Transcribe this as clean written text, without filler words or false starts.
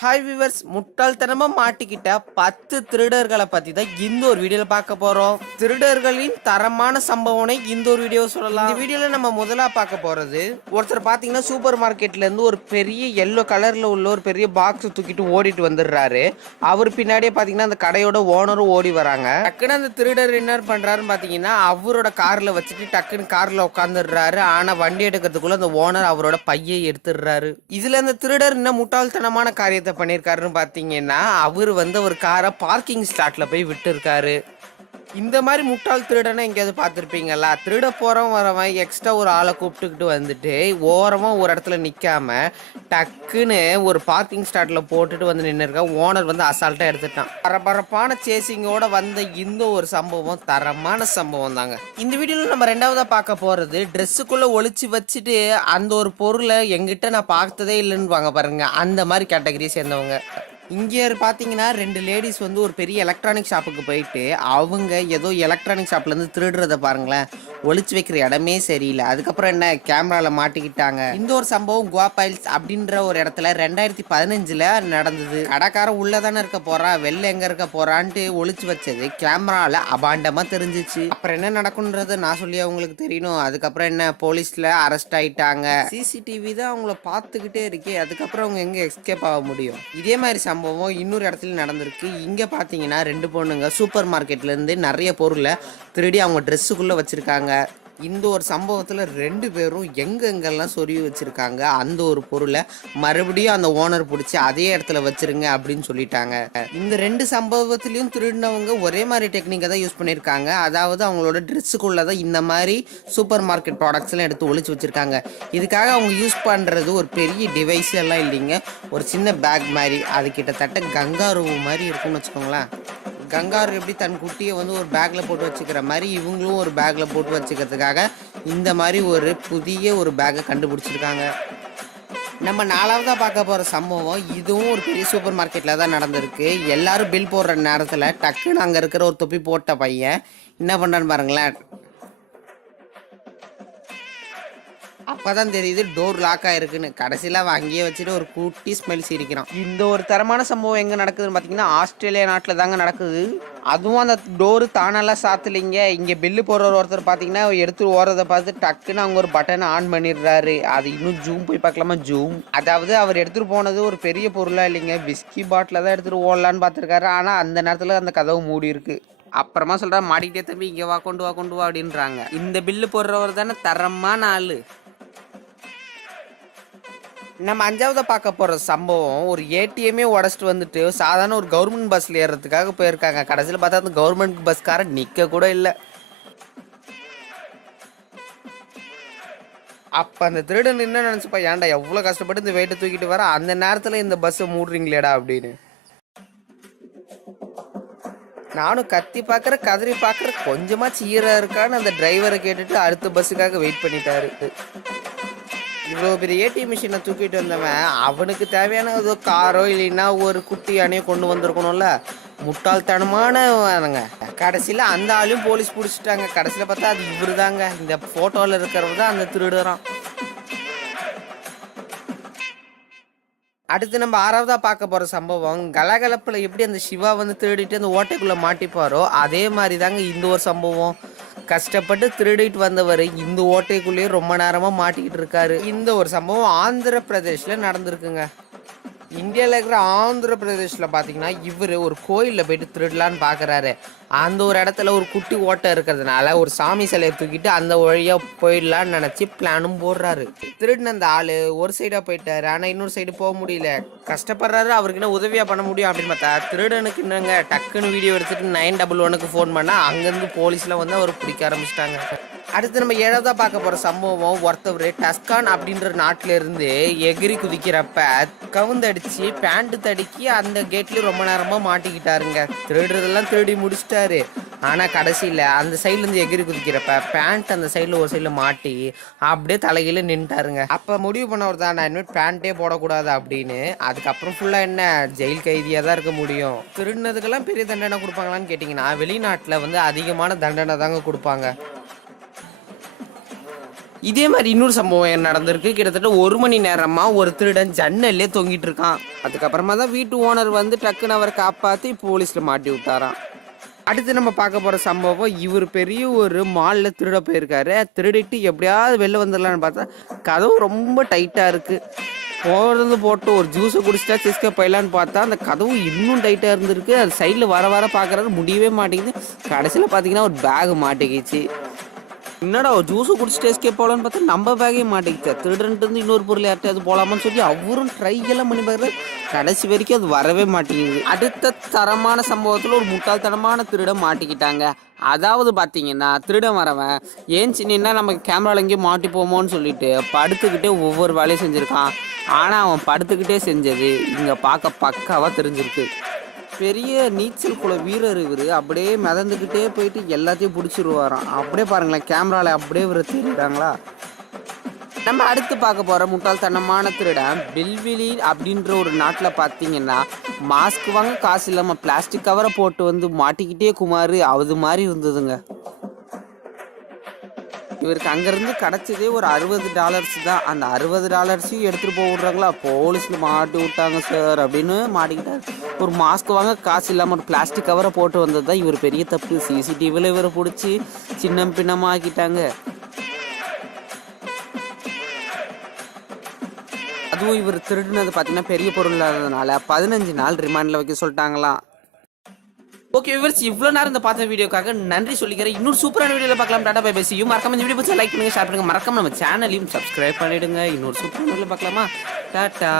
Hi viewers, முட்டாள்தனமா மாட்டிக்கிட்ட 10 திருடர்களை பத்தி தான் இந்த ஒரு வீடியோல பார்க்க போறோம். திருடர்களின் தரமான சம்பவனை இந்த ஒரு வீடியோ சொல்லலாம். இந்த வீடியோல நம்ம முதலா பார்க்க போறது, ஒருத்தர் பாத்தீங்கன்னா சூப்பர் மார்க்கெட்ல இருந்து ஒரு பெரிய எல்லோ கலர்ல உள்ள ஒரு பெரிய பாக்ஸ் தூக்கிட்டு ஓடிட்டு வந்துடுறாரு. அவர் பின்னாடியே பாத்தீங்கன்னா அந்த கடையோட ஓனரும் ஓடி வராங்க. டக்குன்னு அந்த திருடர் என்ன பண்றாருன்னு பாத்தீங்கன்னா அவரோட கார்ல வச்சுட்டு டக்குன்னு கார்ல உட்காந்துடுறாரு. ஆனா வண்டி எடுக்கிறதுக்குள்ள அந்த ஓனர் அவரோட பையை எடுத்துடுறாரு. இதுல அந்த திருடர் இன்னும் முட்டாள்தனமான காரியத்தை பண்ணிருக்காருன்னு பாத்தீங்கன்னா அவர் ஒரு காரை பார்க்கிங் ஸ்லாட்ல போய் விட்டு இருக்காரு. இந்த மாதிரி முட்டாள் திருடனை எங்கேயாவது பார்த்துருப்பீங்களா? திருட போகிறவன் வரவன் எக்ஸ்ட்ரா ஒரு ஆளை கூப்பிட்டுக்கிட்டு வந்துட்டு ஓரமாக ஒரு இடத்துல நிற்காம டக்குன்னு ஒரு பார்க்கிங் ஸ்டாட்டில் போட்டுட்டு வந்து நின்றுருக்க ஓனர் அசால்ட்டாக எடுத்துட்டான். பரபரப்பான சேசிங்கோட வந்த இந்த ஒரு சம்பவம் தரமான சம்பவம் தாங்க. இந்த வீடியோவில் நம்ம ரெண்டாவதாக பார்க்க போகிறது, ட்ரெஸ்ஸுக்குள்ளே ஒளிச்சு வச்சுட்டு அந்த ஒரு பொருளை எங்கிட்ட நான் பார்த்ததே இல்லைன்னு வாங்க பாருங்க, அந்த மாதிரி கேட்டகரியை சேர்ந்தவங்க. இங்கே பார்த்தீங்கன்னா 2 லேடிஸ் ஒரு பெரிய எலக்ட்ரானிக் ஷாப்புக்கு போயிட்டு அவங்க ஏதோ எலக்ட்ரானிக் ஷாப்லேருந்து திருடுறத பாருங்களேன், ஒளிச்சு வைக்கிற இடமே சரியில்லை. அதுக்கப்புறம் என்ன, கேமராவில் மாட்டிக்கிட்டாங்க. இந்த ஒரு சம்பவம் குவாபைல்ஸ் அப்படின்ற ஒரு இடத்துல 2015 நடந்தது. கடைக்காரன் உள்ளதானே இருக்க போறா, வெளில எங்க இருக்க போறான்ட்டு ஒளிச்சு வச்சது கேமராவில் அபாண்டமா தெரிஞ்சிச்சு. அப்புறம் என்ன நடக்கும்ன்றது நான் சொல்லி அவங்களுக்கு தெரியணும். அதுக்கப்புறம் என்ன, போலீஸ்ல அரெஸ்ட் ஆயிட்டாங்க. சிசிடிவி தான் அவங்கள பார்த்துக்கிட்டே இருக்கே, அதுக்கப்புறம் அவங்க எங்க எஸ்கேப் ஆக முடியும்? இதே மாதிரி சம்பவம் இன்னொரு இடத்துல நடந்திருக்கு. இங்க பாத்தீங்கன்னா 2 பொண்ணுங்க சூப்பர் மார்க்கெட்ல இருந்து நிறைய பொருளை திருடி அவங்க ட்ரெஸ்ஸுக்குள்ள வச்சிருக்காங்க. இந்த ஒரு சம்பவத்தில் 2 பேரும் எங்கெங்கெல்லாம் சொருவி வச்சுருக்காங்க அந்த ஒரு பொருளை மறுபடியும் அந்த ஓனர் பிடிச்சி அதே இடத்துல வச்சுருங்க அப்படின்னு சொல்லிட்டாங்க. இந்த 2 சம்பவத்துலேயும் திருடினவங்க ஒரே மாதிரி டெக்னிக்கை தான் யூஸ் பண்ணியிருக்காங்க. அதாவது அவங்களோட ட்ரெஸ்ஸுக்குள்ளே தான் இந்த மாதிரி சூப்பர் மார்க்கெட் ப்ராடக்ட்ஸ்லாம் எடுத்து ஒழிச்சு வச்சுருக்காங்க. இதுக்காக அவங்க யூஸ் பண்ணுறது ஒரு பெரிய டிவைஸ் எல்லாம் இல்லைங்க, ஒரு சின்ன பேக் மாதிரி. அது கிட்டத்தட்ட கங்காரு மாதிரி இருக்கும்னு வச்சுக்கோங்களேன். கங்காரு எப்படி தன் குட்டியை ஒரு பேக்கில் போட்டு வச்சுக்கிற மாதிரி இவங்களும் ஒரு பேக்கில் போட்டு வச்சுக்கிறதுக்காக இந்த மாதிரி ஒரு புதிய ஒரு பேக்கை கண்டுபிடிச்சிருக்காங்க. நம்ம 4வதாக பார்க்க போகிற சம்பவம் இதுவும் ஒரு பெரிய சூப்பர் மார்க்கெட்டில் தான் நடந்திருக்கு. எல்லாரும் பில் போடுற நேரத்தில் டக்குன்னு அங்கே இருக்கிற ஒரு தொப்பி போட்ட பையன் என்ன பண்ணுறான்னு பாருங்களேன். அப்பதான் தெரியுது டோர் லாக் ஆயிருக்குன்னு. கடைசியில் அவன் அங்கேயே வச்சுட்டு ஒரு குட்டி ஸ்மெல் சிரிக்கிறான். இந்த ஒரு தரமான சம்பவம் எங்கே நடக்குதுன்னு பார்த்தீங்கன்னா ஆஸ்திரேலியா நாட்டில் தாங்க நடக்குது. அதுவும் அந்த டோரு தானெல்லாம் சாத்தலைங்க. இங்கே பில்லு போடுற ஒருத்தர் பார்த்தீங்கன்னா எடுத்து ஓடுறதை பார்த்து டக்குன்னு அவங்க ஒரு பட்டனை ஆன் பண்ணிடுறாரு. அது இன்னும் ஜூம் போய் பார்க்கலாமா, ஜூம். அதாவது அவர் எடுத்துகிட்டு போனது ஒரு பெரிய பொருளாக இல்லைங்க, விஸ்கி பாட்டில் தான் எடுத்துகிட்டு ஓடலான்னு பார்த்துருக்காரு. ஆனால் அந்த நேரத்தில் அந்த கதவு மூடி இருக்கு. அப்புறமா சொல்கிறா, மாட்டிக்கிட்டே தம்பி இங்கே வா, கொண்டு வா கொண்டு வா அப்படின்றாங்க. இந்த பில்லு போடுறவர் தானே தரமான ஆள். நம்ம 5வதாக பார்க்க போகிற சம்பவம், ஒரு ஏடிஎம்மே உடச்சிட்டு வந்துட்டு சாதாரண ஒரு கவர்மெண்ட் பஸ்ஸில் ஏறுறதுக்காக போயிருக்காங்க. கடைசியில் பார்த்தா அந்த கவர்மெண்ட் பஸ்காரன் நிற்க கூட இல்லை. அப்போ அந்த திருடன் என்ன நினச்சிப்பா, ஏன்டா எவ்வளோ கஷ்டப்பட்டு இந்த வெயிட்டை தூக்கிட்டு வர, அந்த நேரத்தில் இந்த பஸ்ஸை மூடுறீங்களேடா அப்படின்னு. நானும் கத்தி பார்க்குற கதறி பார்க்குற கொஞ்சமாக சீராக இருக்கான்னு அந்த டிரைவரை கேட்டுட்டு அடுத்த பஸ்ஸுக்காக வெயிட் பண்ணிட்டாரு. இவ்வளோ பெரிய ஏடிஎம் மிஷினை தூக்கிட்டு வந்தவன் அவனுக்கு தேவையான ஏதோ காரோ இல்லைன்னா ஒரு குட்டி யானையோ கொண்டு வந்திருக்கணும்ல. முட்டாள்தனமானவங்க. கடைசியில் அந்த ஆளையும் போலீஸ் பிடிச்சிட்டாங்க. கடைசியில் பார்த்தா அது இவரு தாங்க, இந்த ஃபோட்டோவில் இருக்கிறவர் தான் அந்த திருடுறான். அடுத்து நம்ம 6வதாக பார்க்க போகிற சம்பவம், கலகலப்பில் எப்படி அந்த சிவா திருடிட்டு அந்த ஓட்டைக்குள்ளே மாட்டிப்பாரோ அதே மாதிரி தாங்க இந்த ஒரு சம்பவம். கஷ்டப்பட்டு திருடிட்டு வந்தவர் இந்த ஓட்டைக்குள்ளேயே ரொம்ப நேரமாக மாட்டிக்கிட்டு இருக்காரு. இந்த ஒரு சம்பவம் ஆந்திர பிரதேஷில் நடந்திருக்குங்க. இந்தியாவில் இருக்கிற ஆந்திர பிரதேஷில் பார்த்தீங்கன்னா இவர் ஒரு கோயிலில் போயிட்டு திருடலான்னு பார்க்குறாரு. அந்த ஒரு இடத்துல ஒரு குட்டி ஓட்டை இருக்கிறதுனால ஒரு சாமி சிலையை தூக்கிட்டு அந்த வழியாக போயிடலான்னு நினச்சி பிளானும் போடுறாரு. திருடின அந்த ஆள் ஒரு சைடாக போயிட்டாரு, ஆனால் இன்னொரு சைடு போக முடியல. கஷ்டப்படுறாரு. அவருக்கு என்ன உதவியாக பண்ண முடியும் அப்படின்னு பார்த்தா திருடனுக்கு என்னங்க, டக்குன்னு வீடியோ எடுத்துட்டு 911க்கு ஃபோன் பண்ணால் அங்கேருந்து போலீஸில் அவர் பிடிக்க ஆரம்பிச்சிட்டாங்க. அடுத்து நம்ம 7வதாக பார்க்க போகிற சம்பவம், ஒருத்தவர் டஸ்கான் அப்படின்ற நாட்டில இருந்து எகிரி குதிக்கிறப்ப கவுந்தடிச்சு பேண்ட் தடுக்கி அந்த கேட்லேயும் ரொம்ப நேரமாக மாட்டிக்கிட்டாருங்க. திருடுறதெல்லாம் திருடி முடிச்சிட்டாரு. ஆனால் கடைசியில் அந்த சைட்லேருந்து எகிரி குதிக்கிறப்ப பேண்ட் அந்த சைடில் ஒரு சைடில் மாட்டி அப்படியே தலைகீழ நின்ட்டாருங்க. அப்போ முடிவு பண்ணவர் தான், நான் இனிமேல் பேண்ட்டே போடக்கூடாது அப்படின்னு. அதுக்கப்புறம் ஃபுல்லாக என்ன, ஜெயில் கைதியாக தான் இருக்க முடியும். திருடினதுக்கெல்லாம் பெரிய தண்டனை கொடுப்பாங்களான்னு கேட்டிங்கன்னா வெளிநாட்டில் அதிகமான தண்டனை தாங்க கொடுப்பாங்க. இதே மாதிரி இன்னொரு சம்பவம் நடந்திருக்கு. கிட்டத்தட்ட 1 மணி நேரமா ஒரு திருடன் ஜன்னல்லே தொங்கிட்டு இருக்கான். அதுக்கப்புறமா தான் வீட்டு ஓனர் வந்து டக்குன்னு அவரை காப்பாற்றி போலீஸ்ல மாட்டி விட்டாராம். அடுத்து நம்ம பார்க்க போகிற சம்பவம், இவர் பெரிய ஒரு மாலில் திருட போயிருக்காரு. திருடிட்டு எப்படியாவது வெளில வந்துடலான்னு பார்த்தா கதவு ரொம்ப டைட்டாக இருக்குது. போட்டு ஒரு ஜூஸை குடிச்சிட்டா சிஸ்கே போயிடலான்னு பார்த்தா அந்த கதவு இன்னும் டைட்டாக இருந்திருக்கு. அது சைடில் வர வர பார்க்குறது முடியவே மாட்டேங்குது. கடைசியில் பார்த்தீங்கன்னா ஒரு பேக் மாட்டிக்கிச்சு. என்னடா ஒரு ஜூஸை குடிச்சிட்டு எஸ்கேப் போகலான்னு பார்த்தா நம்ம பேக்கே மாட்டேங்குது. திருடன்ட்டு இருந்து இன்னொரு பொருள் யார்ட்டையாவது போகலாமான்னு சொல்லி அவரும் ட்ரை எல்லாம் பண்ணி பார்க்குறது. கடைசி வரைக்கும் அது வரவே மாட்டேங்குது. அடுத்த தரமான சம்பவத்தில் ஒரு முட்டாள்தனமான திருடன் மாட்டிக்கிட்டாங்க. அதாவது பார்த்தீங்கன்னா திருடன் வரவன் ஏன் சின்னா நமக்கு கேமராவில் எங்கேயும் மாட்டி போமோன்னு சொல்லிட்டு படுத்துக்கிட்டே ஒவ்வொரு வேலையும் செஞ்சுருக்கான். ஆனால் அவன் படுத்துக்கிட்டே செஞ்சது இங்கே பார்க்க பக்காவாக தெரிஞ்சிருக்கு. பெரிய நீச்சல் குள வீரர் இவர். அப்படியே மிதந்துக்கிட்டே போயிட்டு எல்லாத்தையும் பிடிச்சிருவாராம். அப்படியே பாருங்களேன், கேமராவில் அப்படியே இவரை தெரியுறாங்களா. நம்ம அடுத்து பார்க்க போகிற முட்டாள்தனமான திருடன் பெல்விலி அப்படின்ற ஒரு நாட்டில் பார்த்தீங்கன்னா மாஸ்க் வாங்க காசு இல்லாமல் பிளாஸ்டிக் கவரை போட்டு வந்து மாட்டிக்கிட்டே குமார் அது மாதிரி இருந்ததுங்க. இவருக்கு அங்கேருந்து கிடச்சதே ஒரு $60 தான். அந்த $60 எடுத்துகிட்டு போக விட்றாங்களா, போலீஸில் மாட்டி விட்டாங்க சார் அப்படின்னு மாட்டிக்கிட்டார். ஒரு மாஸ்க் வாங்க காசு இல்லாமல் ஒரு பிளாஸ்டிக் கவரை போட்டு வந்தது தான் இவர் பெரிய தப்பு. சிசிடிவியில் இவரை பிடிச்சி சின்ன பின்னமாக ஆக்கிட்டாங்க. அதுவும் இவர் திருடினது பார்த்தீங்கன்னா பெரிய பொருள் இல்லாததுனால 15 நாள் ரிமாண்டில் வைக்க சொல்லிட்டாங்களாம். ஓகே வியூவர்ஸ், இவ்வளோ நேரம் இந்த பார்த்த வீடியோக்காக நன்றி சொல்லிக்கிறேன். இன்னொரு சூப்பரான வீடியோவில் பார்க்கலாம். Tata bye bye. See you. மறக்காம இந்த வீடியோ பிடிச்சா லைக் பண்ணுங்க, ஷேர் பண்ணுங்க. மறக்காம நம்ம சேனலையும் சப்ஸ்கிரைப் பண்ணிடுங்க. இன்னொரு சூப்பரான வீடியோவில் பார்க்கலாமா? டாடா.